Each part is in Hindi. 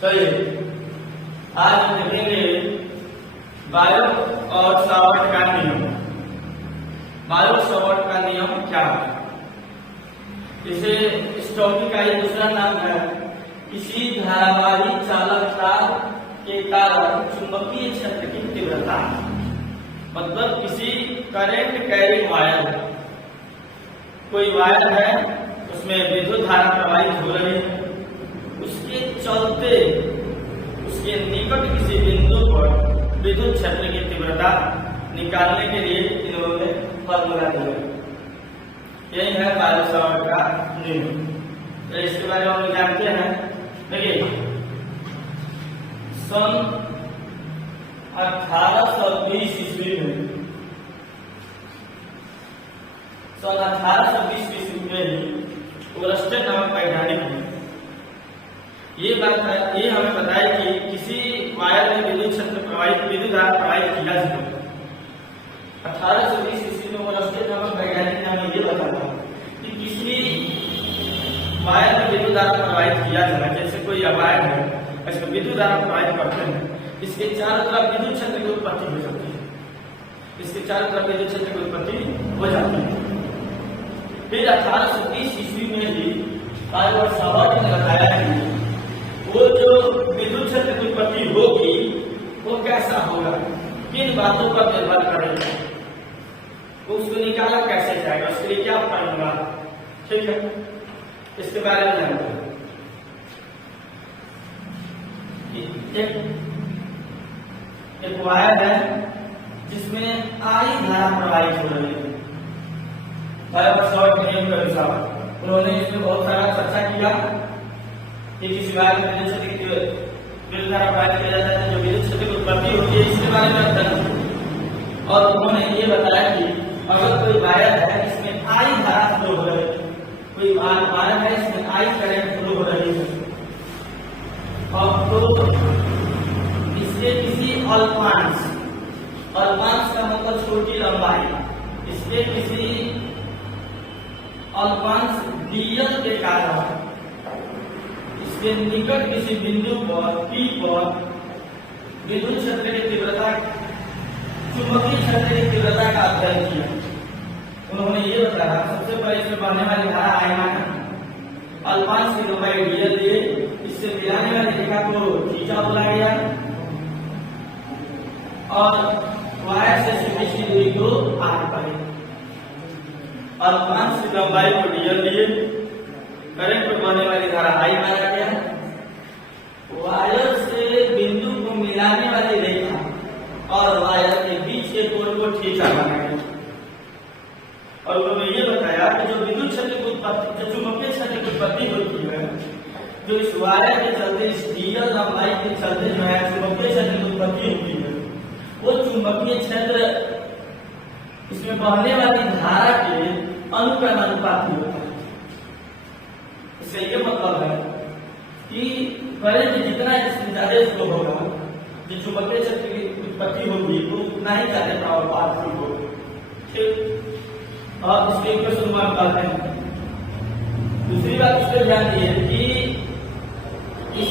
चलिए आज हम देखेंगे बायो और सावर्ट का नियम। बायो सावर्ट का नियम क्या है? इसे इस टॉपिक का ये दूसरा नाम है किसी धारावाही चालकता के कारण चुंबकीय क्षेत्र की तीव्रता। मतलब किसी करंट कैरिंग वायर, कोई वायर है उसमें विद्युत धारा प्रवाहित हो रही है, उसके चलते उसके निकट किसी बिंदु पर विद्युत क्षेत्र की तीव्रता निकालने के लिए इन्होंने फॉर्मूला दिया। यही है बायो सावर्ट का नियम। तो इसके बारे में हम जानते हैं। देखिए सन 1820 ईस्वी में ओरस्टेड नामक वैज्ञानिक ने ये हमें बताया कि किसी वायर में विद्युत क्षेत्र प्रवाहित, विद्युत धारा प्रवाहित किया जाए। 1820 ईस्वी में ओरस्टेड नामक वैज्ञानिक ने हमें ये बताया कि किसी वायर में विद्युत धारा प्रवाहित किया जाए, जैसे कोई वायर है इसमें विद्युत धारा प्रवाहित करते हैं, इसके चारों तरफ विद्युत क्षेत्र की उत्पत्ति हो जाती है। इसके चारों तरफ विद्युत क्षेत्र की उत्पत्ति हो जाती है। फिर 1830 ईस्वी में ही बायो सावर्ट ने बताया कि वो जो विद्युत क्षेत्र की उत्पत्ति होगी वो कैसा होगा, किन बातों पर निर्भर करेगा, उसको निकाला कैसे जाएगा, उसके लिए क्या फॉर्मूला। ठीक है, इसके बारे में जानते हैं। एक वायर है जिसमें आई धारा प्रवाहित हो रही है। बायो सावर्ट के नियम के अनुसार उन्होंने इसमें बहुत सारा चर्चा किया कि किसी वायर में विद्युत क्षेत्र की विद्युत धारा प्रवाहित किया जाता है, जो विद्युत क्षेत्र की उत्पत्ति होती है, इसके बारे में अध्ययन। और उन्होंने ये बताया कि अगर कोई वायर है इसमें आई धारा फ्लो हो रही है, कोई वायर है इसमें आई करंट फ्लो हो रही है, और तो इसके किसी अल्पांश का मतलब छोटी लंबाई, इसके किसी अल्पांश dl के कारण इसके निकट किसी बिंदु पर P पर विद्युत क्षेत्र की तीव्रता, चुंबकीय क्षेत्र की तीव्रता का अध्ययन किया। उन्होंने ये बताया सबसे पहले इसमें बहने वाली धारा I मान अल्पांश की लंबाई dl लिए, इससे मिलाने वाली रेखा को थीटा बोला गया, और वायर से सीधी सी दूरी को r पाई। अल्पांश की लंबाई को dl लिए, करंट में बहने वाली धारा I माना गया, वायर से बिंदु को मिलाने वाली रेखा और वायर के बीच के कोण को थीटा माना गया। और उन्होंने ये बताया कि जो विद्युत क्षेत्र की उत्पत्ति, जो चुंबकीय क्षेत्र की उत्पत्ति होती है, जो इस वायर के चलते, इस dl लंबाई के चलते जो है चुंबकीय क्षेत्र की उत्पत्ति होती है, वो चुंबकीय क्षेत्र इसमें बहने वाली धारा के अनुक्रमानुपाती होता है। इससे ये मतलब है कि करंट जितना इसमें ज्यादा फ्लो होगा, जो चुंबकीय क्षेत्र की उत्पत्ति होगी तो उतना ही ज्यादा प्रवाह होगा। ठीक, और इसके इक्वेशन को हम कहते हैं। दूसरी बात इस पर ध्यान दिए कि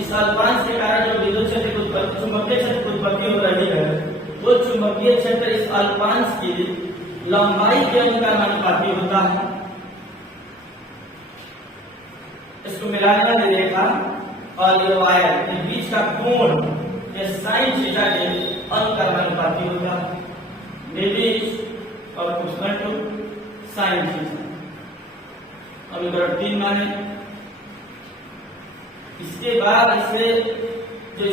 इस अल्पांश के कारण जो विद्युत क्षेत्र की उत्पत्ति, चुंबकीय क्षेत्र की उत्पत्ति हो रही है, वो चुंबकीय क्षेत्र इस अल्पांश की लंबाई के अनुक्रमानुपाती होता है। इसको मिलाने वाली रेखा और ये वायर के बीच का कोण ये साइन थीटा के अनुक्रमानुपाती होता है। और टू साइन थीटा। अब इधर 3 माने। इसके बाद इससे जो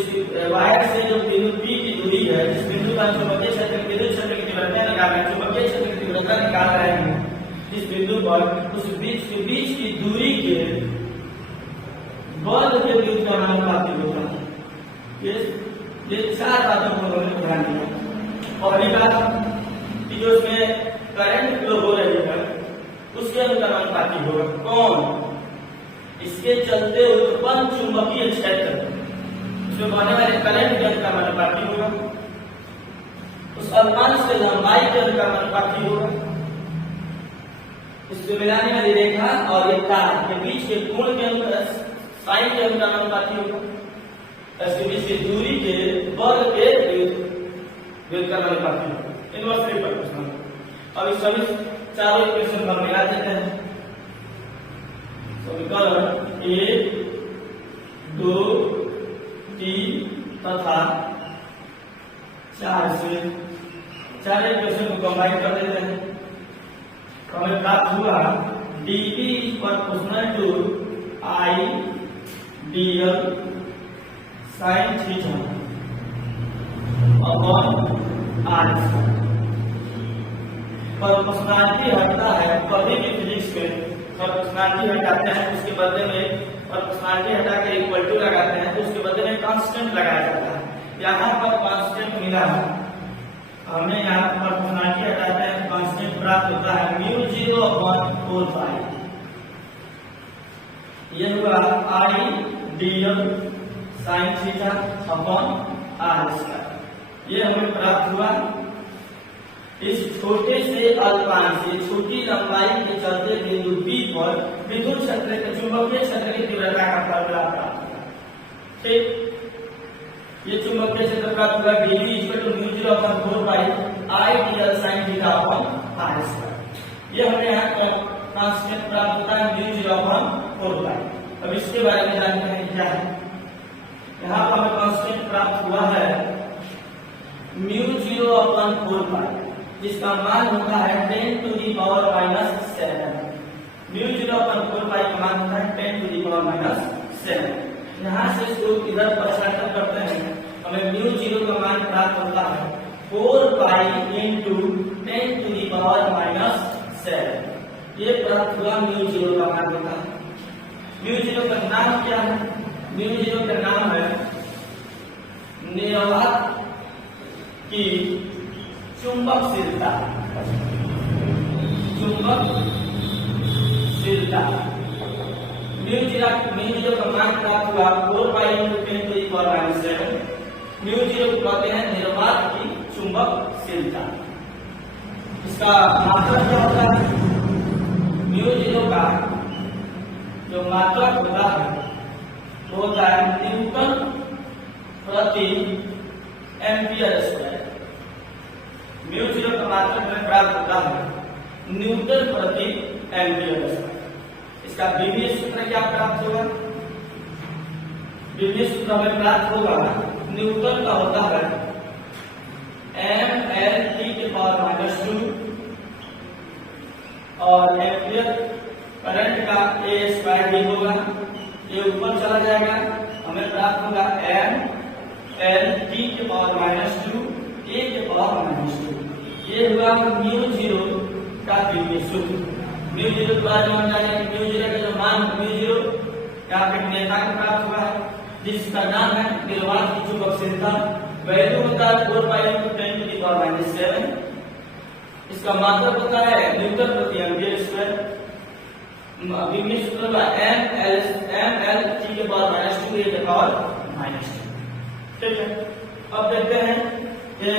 वायर से जो बिंदु P की दूरी है, जिस बिंदु पर चुंबकीय क्षेत्र विद्युत क्षेत्र की तीव्रता निकाल रहे हैं, चुंबकीय क्षेत्र की तीव्रता निकाल रहे हैं, जिस बिंदु पर उस बीच की दूरी के बल के बीच का अनुपाती होता है। ये 4 बातों को उन्होंने ध्यान दिया। पहली बात कि जो उसमें करंट फ्लो हो रही है उसके अनुक्रमानुपाती होगा। कौन? इसके चलते उत्पन्न चुंबकीय क्षेत्र, उसमें बहने वाले करंट के अनुक्रमानुपाती होगा, उस अल्पांश से लंबाई के अनुक्रमानुपाती होगा, इसको मिलाने वाली रेखा और एक तार के बीच के कोण के साइन के अनुपाती होगा, इसके बीच की दूरी के वर्ग के वियुक्त का अनुपाती होगा, इनवर्सली प्रोपोर्शनल। अब इस सभी चारों इक्वेशन को मिला देते हैं। समीकरण 1, 2, 3 तथा 4 से चार इक्वेशन को कंबाइन कर देते हैं। हमें प्राप्त हुआ dV is proportional to I dl sin theta upon r। Proportionality हटता है कभी भी फिजिक्स में, प्रोपोर्शनलिटी हटाते हैं उसके बदले में प्रोपोर्शनलिटी हटा के इक्वल टू लगाते हैं, तो उसके बदले में कांस्टेंट लगाया जाता है। यहाँ पर कांस्टेंट मिला है, हमें यहाँ प्रोपोर्शनलिटी हटाते हैं कांस्टेंट प्राप्त होता है म्यू 0/4 पाई। ये हुआ I dl sin theta upon r square. ये हमें प्राप्त हुआ। इस छोटे से अल्पांश से छोटी लंबाई के चलते बिंदु P पर विद्युत क्षेत्र के चुंबकीय क्षेत्र की तीव्रता का फॉर्मूला प्राप्त हुआ। ठीक, ये चुंबकीय क्षेत्र प्राप्त हुआ dV = mu 0/4 pi I dl sin theta upon r square. ये हमें यहाँ कांस्टेंट प्राप्त होता है म्यू 0/4 पाई। अब इसके बारे में जानते हैं क्या है। यहाँ पर हमें कांस्टेंट प्राप्त हुआ है म्यू 0/4 पाई, जिसका मान होता है 10⁻⁻⁷। म्यू 0/4 पाई का मान होता है 10⁻⁷। यहाँ से इसको इधर परिवर्तन करते हैं, हमें म्यू 0 का मान प्राप्त होता है 4 पाई इंटू 10⁻⁷। ये प्राप्त हुआ म्यू 0 का मान होता है। म्यू 0 का नाम क्या है? म्यू 0 का नाम है निर्वात की चुंबकशीलता। म्यू 0 का मान प्राप्त हुआ 4 पाई इंटू 10⁻⁷। म्यू 0 को कहते हैं निर्वात की चुंबकशीलता। इसका मात्रक क्या होता है? म्यू 0 का जो मात्रक होता है वो होता है न्यूटन प्रति एम्पियर स्क्वायर। म्यू 0 का मात्रक में प्राप्त होता है न्यूटन प्रति एम्पियर स्क्वायर। इसका विभीय सूत्र क्या प्राप्त होगा? विभीय सूत्र हमें प्राप्त होगा न्यूटन का होता है mL/T⁻², और एम्पियर करंट का A² भी होगा, ये ऊपर चला जाएगा, हमें प्राप्त होगा mL/T⁻², A⁻²। ये हुआ म्यू 0 का विभीय सूत्र। म्यू 0 के बाद हम जानेंगे म्यू 0 का जो मान म्यू 0 यहाँ पे नेता को प्राप्त हुआ है, जिसका नाम है निर्वात की चुंबकशीलता। वैल्यू होता है 4 पाई इंटू 10⁻⁷। इसका मात्रक होता है न्यूटन प्रति एम्पियर स्क्वायर। विभीय सूत्र का mL/T⁻², A⁻²। ठीक है, अब देखते हैं ये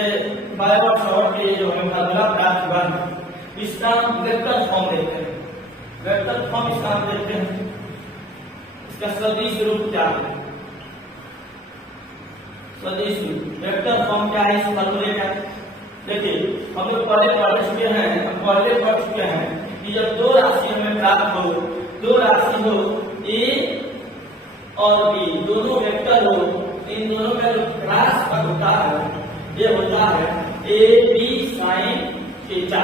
बाय शॉर्ट के जो हमें फार्मूला प्राप्त हुआ है, इसका वेक्टर फॉर्म देखते हैं। वेक्टर फॉर्म इसका हम देखते हैं, इसका सदिश रूप क्या है? सदिश रूप वेक्टर फॉर्म क्या है इस फॉर्मूले का? देखिए, हम लोग पहले पढ़ चुके हैं कि जब दो राशि हमें प्राप्त हो, दो राशि हो A और B, दोनों वेक्टर हो, इन दोनों का जो क्रॉस पद होता है ये होता है AB sin थीटा।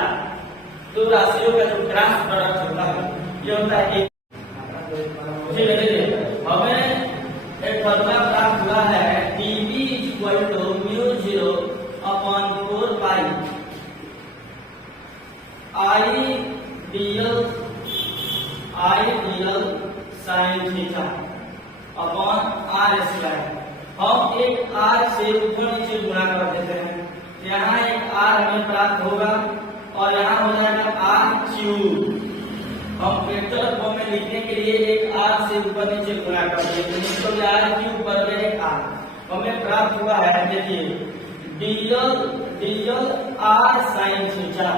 दो राशियों का जो क्रॉस प्रोडक्ट होता है ये होता है हमें एक फॉर्मूला प्राप्त हुआ है dV = mu 0/4 pi I dl sin theta upon r square. हम एक r से ऊपर नीचे गुणा कर देते हैं, यहाँ एक r हमें प्राप्त होगा और यहाँ हो जाएगा r³। हम वेक्टर फॉर्म में लिखने के लिए एक r से ऊपर नीचे गुणा कर देते हैं, तो r³ पर एक r हमें प्राप्त हुआ है। देखिए dl r sin थीटा,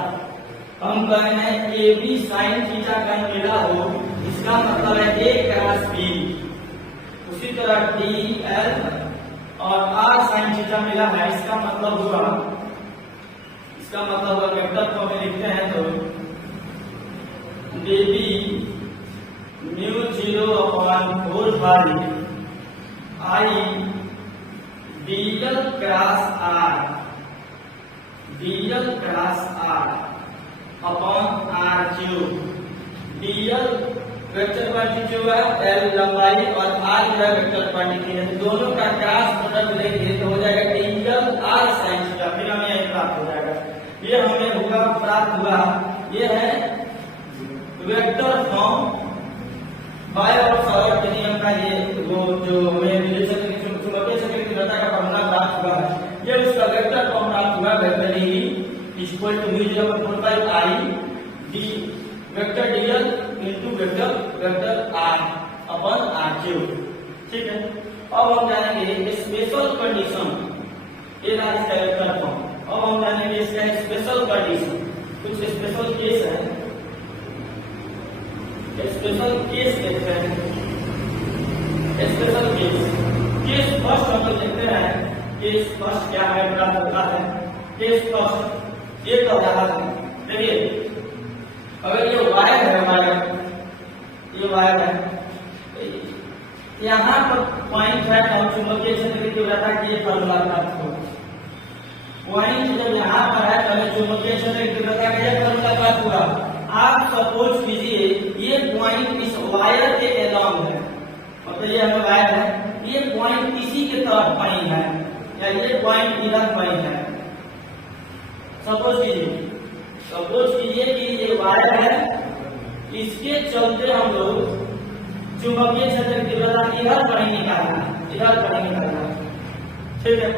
हम कह रहे हैं AB sin थीटा कहीं मिला हो, इसका मतलब है A क्रॉस B। उसी तरह डी एल और आर साइन थीटा मिला है, इसका मतलब होगा वेक्टर फॉर्म में लिखते हैं तो D B mu 0/4 pi I dl cross R upon R cube. Dl vector quantity जो है एल लंबाई और आर जो है वेक्टर क्वांटिटी है, दोनों का क्रॉस प्रोडक्ट लेंगे तो हो जाएगा डीएल आर साइन थीटा, फिर हमें यही प्राप्त हो जाएगा। ये हमें होगा प्राप्त हुआ, ये है वेक्टर फॉर्म बाय और सावर्ट के नियम का, ये वो जो हमें रिलेशन चुंबकीय क्षेत्र की तीव्रता का फॉर्मूला प्राप्त हुआ है, ये उसका वेक्टर फॉर्म प्राप्त हुआ। Vector E equal to mu 0/4 pi I D vector dl into vector R upon R cube. ठीक है, अब हम जानेंगे स्पेशल कंडीशन, ये रहा इसका वेक्टर फॉर्म। अब हम जानेंगे इसका स्पेशल कंडीशन, कुछ स्पेशल केस है, स्पेशल केस देखते हैं। स्पेशल केस फर्स्ट हम लोग देखते हैं, केस फर्स्ट क्या है, प्राप्त होता है। केस फर्स्ट ये तो रहा है, देखिए अगर ये वायर है, ये वायर है, यहाँ पर पॉइंट है और चुंबकीय क्षेत्र की तीव्रता की ये फॉर्मूला प्राप्त होगा। पॉइंट जब यहाँ पर है तो चुंबकीय क्षेत्र की तीव्रता का ये फॉर्मूला प्राप्त हुआ। आप सपोज कीजिए ये पॉइंट इस वायर के एलॉन्ग है, मतलब ये हमें वायर है, ये पॉइंट इसी के तरफ पॉइंट है, या ये पॉइंट इधर पॉइंट है। सपोज कीजिए कि ये वायर है, इसके चलते हम लोग चुंबकीय क्षेत्र की तीव्रता इधर पॉइंट निकालना है। ठीक है,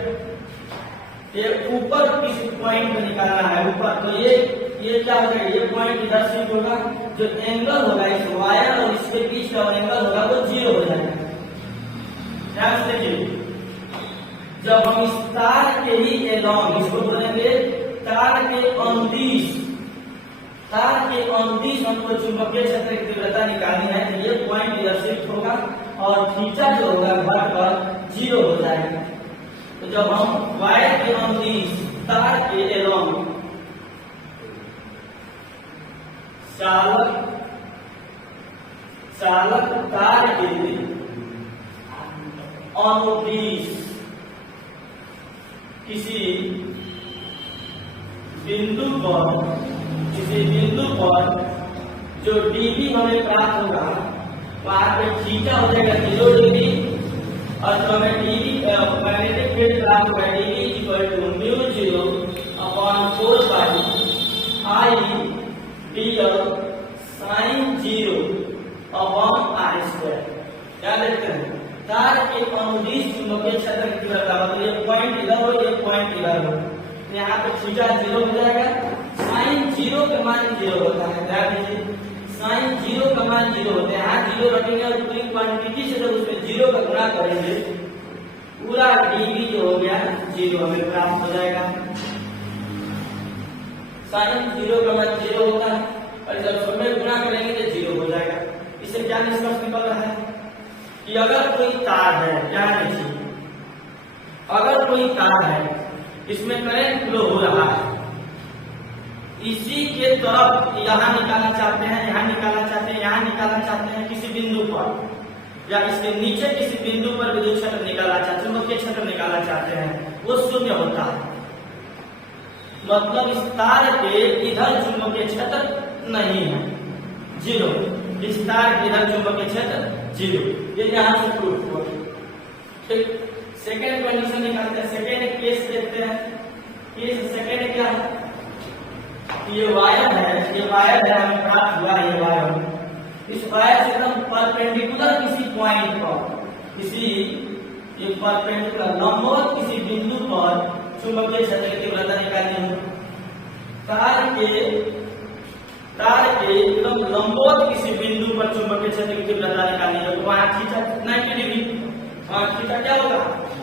ये ऊपर किसी पॉइंट पे निकालना है, ऊपर। तो ये क्या हो जाएगा, ये पॉइंट इधर शिफ्ट होगा, जो एंगल होगा इस वायर और इसके बीच का एंगल होगा वो 0 हो जाएगा। ध्यान से देखिए, जब हम इस तार के ही एलॉन्ग, इसको बोलेंगे तार के अंदिश हमको चुंबकीय क्षेत्र की तीव्रता निकालनी है, तो ये पॉइंट इधर शिफ्ट होगा और थीटा जो होगा घटकर 0 हो जाएगा। तो जब हम वायर के अंदिश तार के एलॉन्ग चालक तार के अनुदिश किसी बिंदु पर जो डीबी हमें प्राप्त होगा, वहां पे थीटा हो जाएगा 0 डिग्री, और जो हमें डीबी मैग्नेटिक फील्ड प्राप्त होगा dB equal to mu 0/4 pi I dl sine 0 upon R square. क्या देखते हैं, तार के अनुदिश चुंबकीय क्षेत्र की तीव्रता, मतलब ये पॉइंट इधर हो, ये पॉइंट इधर हो, यहाँ पे थीटा 0 हो जाएगा। साइन 0 का मान 0 होता है, ध्यान दीजिए, साइन 0 का मान 0 होता है। यहाँ 0 रखेंगे और पूरी क्वांटिटी से जब उसमें 0 का गुणा करेंगे, पूरा डीबी जो हो गया 0 हमें प्राप्त हो जाएगा। साइन 0 का मान 0 होता है, और जब समय गुणा करेंगे तो 0 हो जाएगा। इससे क्या निष्कर्ष निकल रहा है कि अगर कोई तार है, क्या देखिए, अगर कोई तार है, इसमें करंट फ्लो हो रहा है, इसी के तरफ यहाँ निकालना चाहते हैं, यहाँ निकालना चाहते हैं किसी बिंदु पर, या इसके नीचे किसी बिंदु पर विद्युत क्षेत्र निकालना चाहते हैं, चुंबकीय क्षेत्र निकालना चाहते हैं, वो शून्य होता है। मतलब इस तार के इधर चुंबकीय क्षेत्र नहीं है, 0। इस तार के इधर चुंबकीय क्षेत्र 0, ये यहाँ से प्रूफ हुआ। ठीक, सेकेंड कंडीशन निकालते हैं, सेकेंड केस देखते हैं। केस सेकेंड क्या है, ये वायर है, हमें प्राप्त हुआ ये वायर। इस वायर से एकदम परपेंडिकुलर किसी पॉइंट पर, एक परपेंडिकुलर लंबवत किसी बिंदु पर चुंबकीय क्षेत्र की तीव्रता निकालनी है। तार के एकदम लंबवत किसी बिंदु पर चुंबकीय क्षेत्र की तीव्रता निकालनी है, तो वहां थीटा 90 डिग्री, थीटा क्या होगा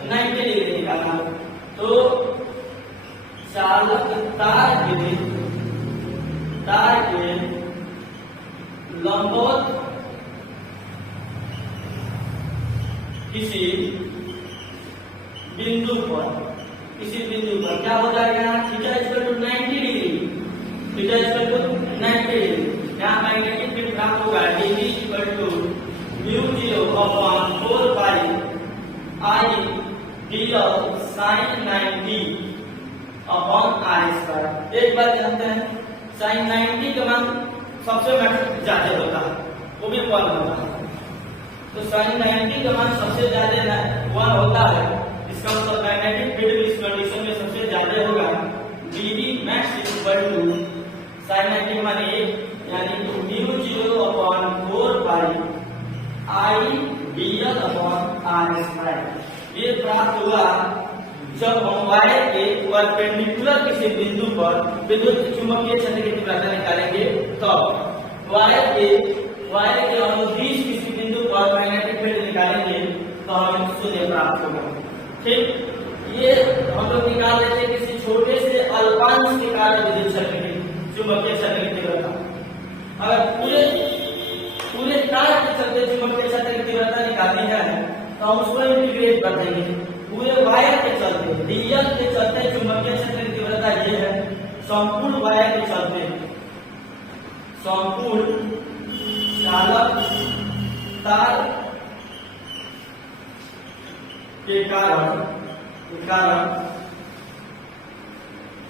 90 डिग्री निकालना। तो चालक तार के लंबवत किसी बिंदु पर क्या हो जाएगा यहाँ theta equal to 90 degree, theta equal to 90 degree. यहाँ मैग्नेटिक फील्ड प्राप्त होगा dV equal to mu 0 upon 4 pi I d of sin 90 upon r square. एक बात जानते हैं sin 90 का मान सबसे ज्यादा होता है, वो भी 1 होता है। तो sin 90 का मान सबसे ज्यादा 1 होता है, इसका मतलब मैग्नेटिक फील्ड इस कंडीशन में सबसे ज्यादा होगा dV max equal to sin 90 मान 1 यानी mu 0 upon 4 pi I dl upon r square. ये प्राप्त हुआ जब हम वायर के परपेंडिकुलर किसी बिंदु पर विद्युत चुंबकीय क्षेत्र की तीव्रता निकालेंगे तब वायर के अनुदिश किसी बिंदु पर मैग्नेटिक फील्ड निकालेंगे तो हमें शून्य प्राप्त होगा। ठीक, ये हम लोग निकाल लेते हैं किसी छोटे से अल्पांश के कारण विद्युत क्षेत्र की चुंबकीय क्षेत्र की तीव्रता। अगर पूरे तार के चलते चुंबकीय क्षेत्र की तीव्रता निकालनी है तो हम उसको इंटीग्रेट कर देंगे। पूरे वायर के चलते डीएल के चलते चुंबकीय क्षेत्र की तीव्रता ये है, संपूर्ण वायर के चलते संपूर्ण चालक तार के कारण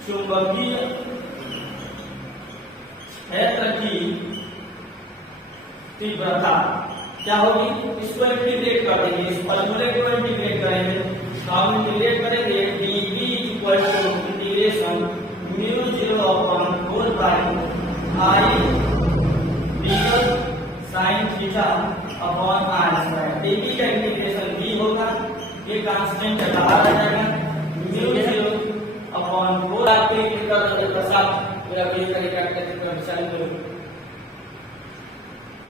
चुंबकीय क्षेत्र की तीव्रता क्या होगी, इसको इंटीग्रेट कर देंगे, इस फॉर्मूले को इंटीग्रेट करेंगे तो हम इंटीग्रेट करेंगे dV equal to integration mu 0 upon 4 pi I dl sin theta upon r square. dV का इंटीग्रेशन v होगा, ये कांस्टेंट बाहर आ जाएगा, म्यू 0 अपॉन 4 आपके कर दो प्रसाद मेरा भी करेगा चालू करो।